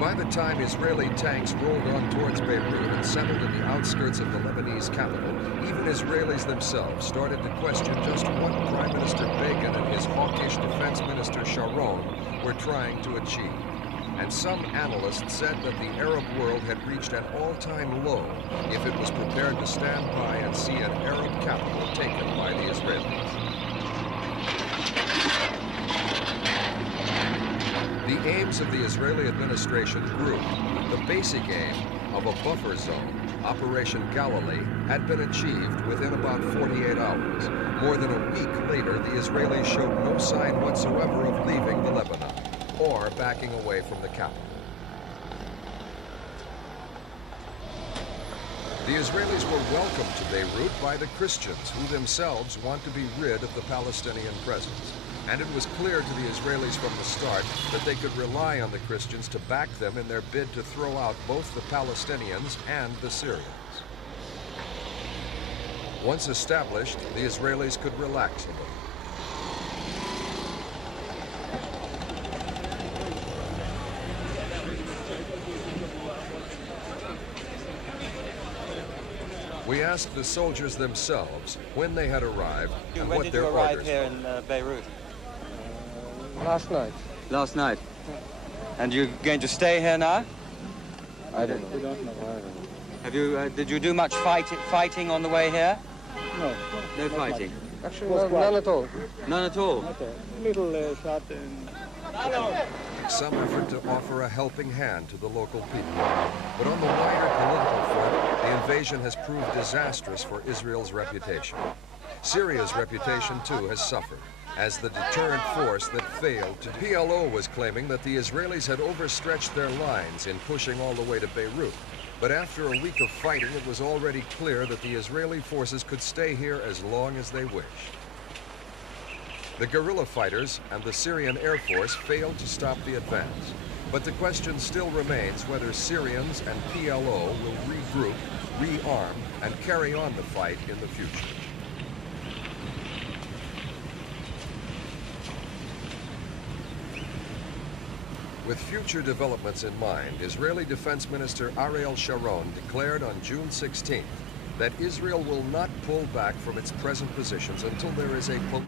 By the time Israeli tanks rolled on towards Beirut and settled in the outskirts of the Lebanese capital, even Israelis themselves started to question just what Prime Minister Begin and his hawkish Defense Minister Sharon were trying to achieve. And some analysts said that the Arab world had reached an all-time low if it was prepared to stand by and see an Arab capital taken by the Israelis. The aims of the Israeli administration grew. The basic aim of a buffer zone, Operation Galilee, had been achieved within about 48 hours. More than a week later, the Israelis showed no sign whatsoever of leaving the Lebanon or backing away from the capital. The Israelis were welcomed to Beirut by the Christians, who themselves want to be rid of the Palestinian presence. And it was clear to the Israelis from the start that they could rely on the Christians to back them in their bid to throw out both the Palestinians and the Syrians. Once established, the Israelis could relax a little. We asked the soldiers themselves when they had arrived and what their orders were. When did you arrive here in Beirut? Last night. Last night? And you're going to stay here now? I don't know. We don't know. Have you, did you do much fighting on the way here? No. No fighting? Actually, none at all. None at all? Not a little shot and... Some effort to offer a helping hand to the local people. But on the wider political front, the invasion has proved disastrous for Israel's reputation. Syria's reputation, too, has suffered as the deterrent force that failed to... PLO was claiming that the Israelis had overstretched their lines in pushing all the way to Beirut. But after a week of fighting, it was already clear that the Israeli forces could stay here as long as they wished. The guerrilla fighters and the Syrian Air Force failed to stop the advance. But the question still remains whether Syrians and PLO will regroup, rearm, and carry on the fight in the future. With future developments in mind, Israeli Defense Minister Ariel Sharon declared on June 16th that Israel will not pull back from its present positions until there is a